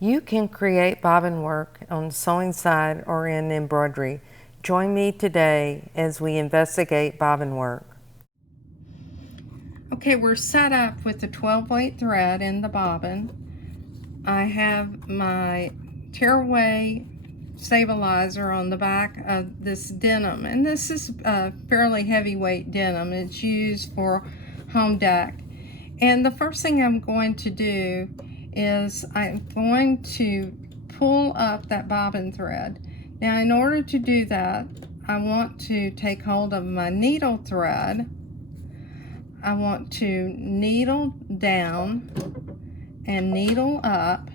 You can create bobbin work on the sewing side or in embroidery. Join me today as we investigate bobbin work. Okay, we're set up with the 12 weight thread in the bobbin. I have my tearaway stabilizer on the back of this denim, and this is a fairly heavyweight denim. It's used for home deck. And the first thing I'm going to do is I'm going to pull up that bobbin thread. Now, in order to do that, I want to take hold of my needle thread. I want to needle down and needle up,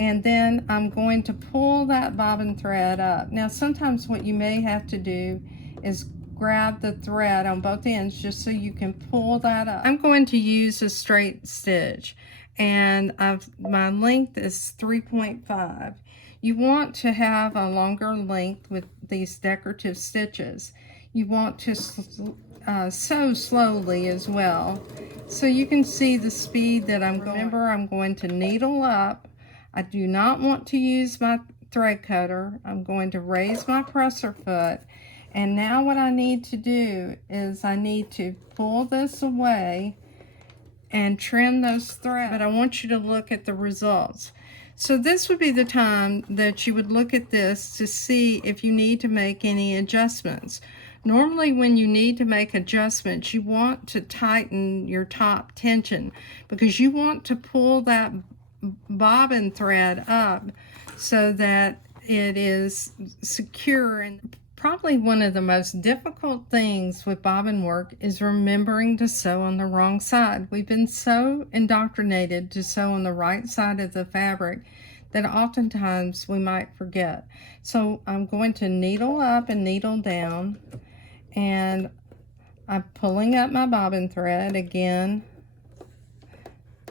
and then I'm going to pull that bobbin thread up. Now, sometimes what you may have to do is grab the thread on both ends just so you can pull that up. I'm going to use a straight stitch, and my length is 3.5. You want to have a longer length with these decorative stitches. You want to sew slowly as well, so you can see the speed that I'm going. Remember, I'm going to needle up. I do not want to use my thread cutter. I'm going to raise my presser foot, and now what I need to do is I need to pull this away and trim those threads. But I want you to look at the results. So this would be the time that you would look at this to see if you need to make any adjustments. Normally, when you need to make adjustments, you want to tighten your top tension because you want to pull that bobbin thread up so that it is secure. And probably one of the most difficult things with bobbin work is remembering to sew on the wrong side. We've been so indoctrinated to sew on the right side of the fabric that oftentimes we might forget. So I'm going to needle up and needle down, and I'm pulling up my bobbin thread again.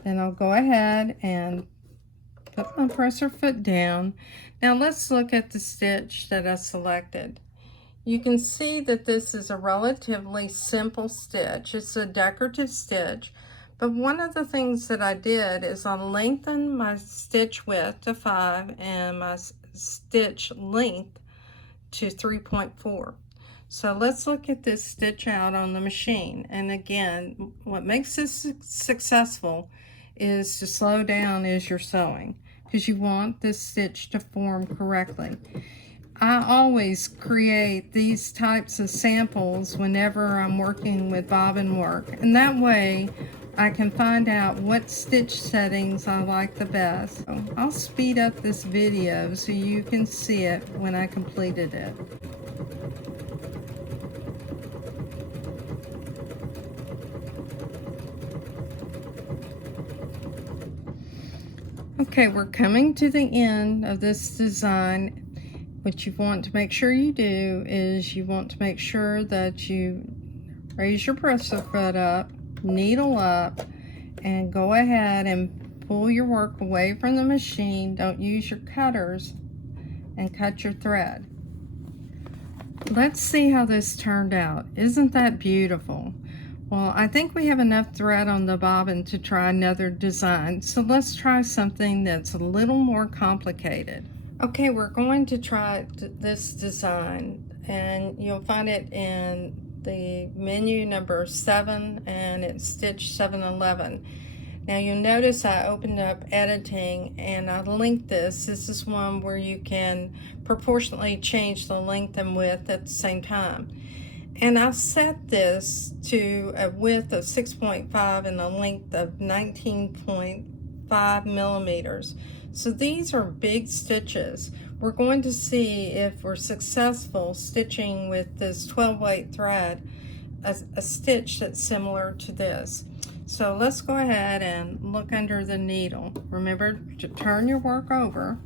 Then I'll go ahead and put my presser foot down. Now let's look at the stitch that I selected. You can see that this is a relatively simple stitch. It's a decorative stitch, but one of the things that I did is I lengthened my stitch width to 5 and my stitch length to 3.4. So let's look at this stitch out on the machine. And again, what makes this successful is to slow down as you're sewing, because you want this stitch to form correctly. I always create these types of samples whenever I'm working with bobbin work, and that way I can find out what stitch settings I like the best. So I'll speed up this video so you can see it when I completed it. Okay, we're coming to the end of this design. What you want to make sure you do is you want to make sure that you raise your presser foot up, needle up, and go ahead and pull your work away from the machine. Don't use your cutters, and cut your thread. Let's see how this turned out. Isn't that beautiful? Well, I think we have enough thread on the bobbin to try another design, so let's try something that's a little more complicated. Okay, we're going to try this design, and you'll find it in the menu number 7, and it's stitch 711. Now you'll notice I opened up editing and I linked this. This is one where you can proportionally change the length and width at the same time. And I set this to a width of 6.5 and a length of 19.5 millimeters. So these are big stitches. We're going to see if we're successful stitching with this 12 weight thread a stitch that's similar to this. So let's go ahead and look under the needle. Remember to turn your work over.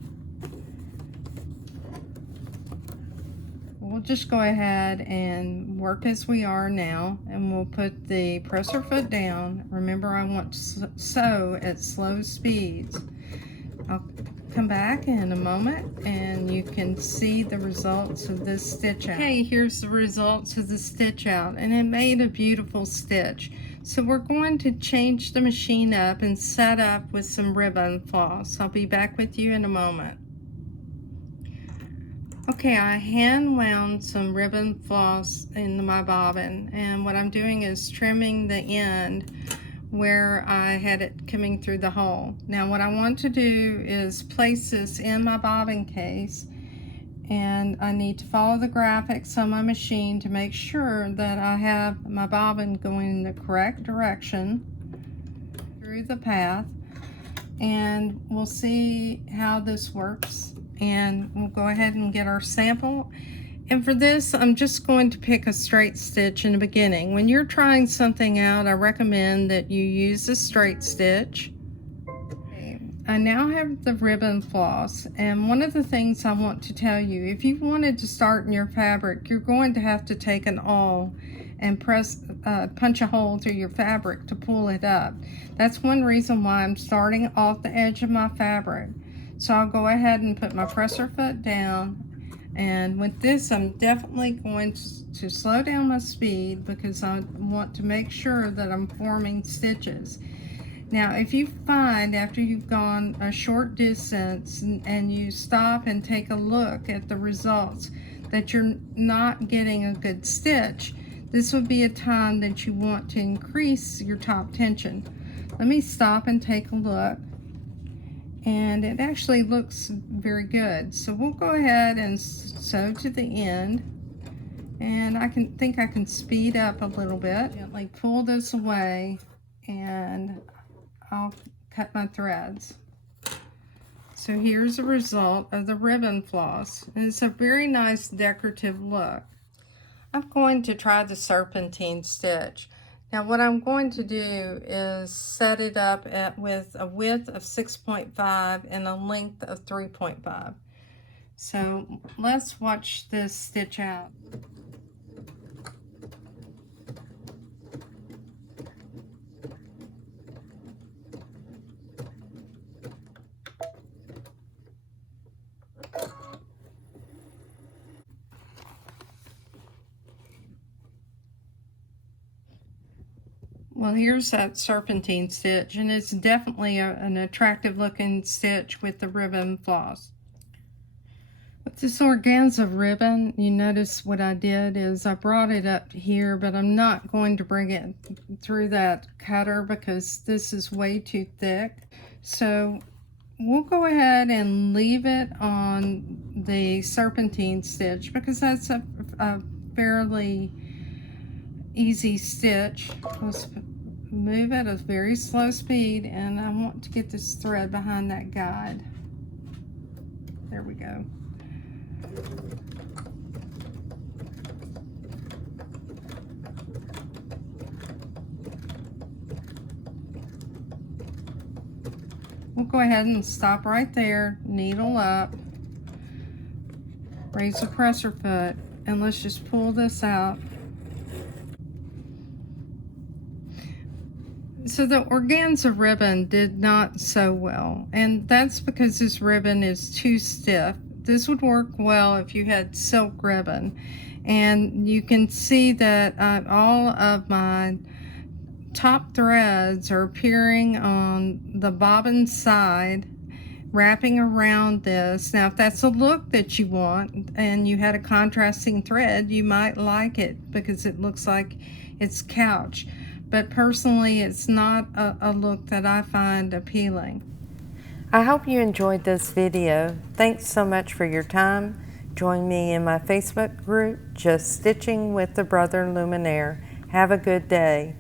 We'll just go ahead and work as we are now, and we'll put the presser foot down. Remember, I want to sew at slow speeds. I'll come back in a moment and you can see the results of this stitch out. Okay, here's the results of the stitch out, and it made a beautiful stitch. So we're going to change the machine up and set up with some ribbon floss. I'll be back with you in a moment. Okay, I hand wound some ribbon floss in my bobbin, and what I'm doing is trimming the end where I had it coming through the hole. Now what I want to do is place this in my bobbin case, and I need to follow the graphics on my machine to make sure that I have my bobbin going in the correct direction through the path, and we'll see how this works. And we'll go ahead and get our sample. And for this, I'm just going to pick a straight stitch in the beginning. When you're trying something out, I recommend that you use a straight stitch. Okay. I now have the ribbon floss, and one of the things I want to tell you, if you wanted to start in your fabric, you're going to have to take an awl and punch a hole through your fabric to pull it up. That's one reason why I'm starting off the edge of my fabric. So I'll go ahead and put my presser foot down, and with this I'm definitely going to slow down my speed because I want to make sure that I'm forming stitches. Now if you find after you've gone a short distance and you stop and take a look at the results that you're not getting a good stitch, this would be a time that you want to increase your top tension. Let me stop and take a look. And it actually looks very good. So we'll go ahead and sew to the end. And I think I can speed up a little bit. Gently pull this away, and I'll cut my threads. So here's the result of the ribbon floss. And it's a very nice decorative look. I'm going to try the serpentine stitch. Now what I'm going to do is set it up with a width of 6.5 and a length of 3.5. So let's watch this stitch out. Well, here's that serpentine stitch, and it's definitely an attractive looking stitch with the ribbon floss. With this organza ribbon, you notice what I did is I brought it up here, but I'm not going to bring it through that cutter because this is way too thick. So we'll go ahead and leave it on the serpentine stitch because that's a fairly easy stitch. Let's move at a very slow speed, and I want to get this thread behind that guide. There we go. We'll go ahead and stop right there, needle up, raise the presser foot, and let's just pull this out. So the organza ribbon did not sew well, and that's because this ribbon is too stiff. This would work well if you had silk ribbon, and you can see that all of my top threads are appearing on the bobbin side, wrapping around this. Now if that's a look that you want and you had a contrasting thread, you might like it because it looks like it's couch. But personally, it's not a look that I find appealing. I hope you enjoyed this video. Thanks so much for your time. Join me in my Facebook group, Just Stitching with the Brother Luminaire. Have a good day.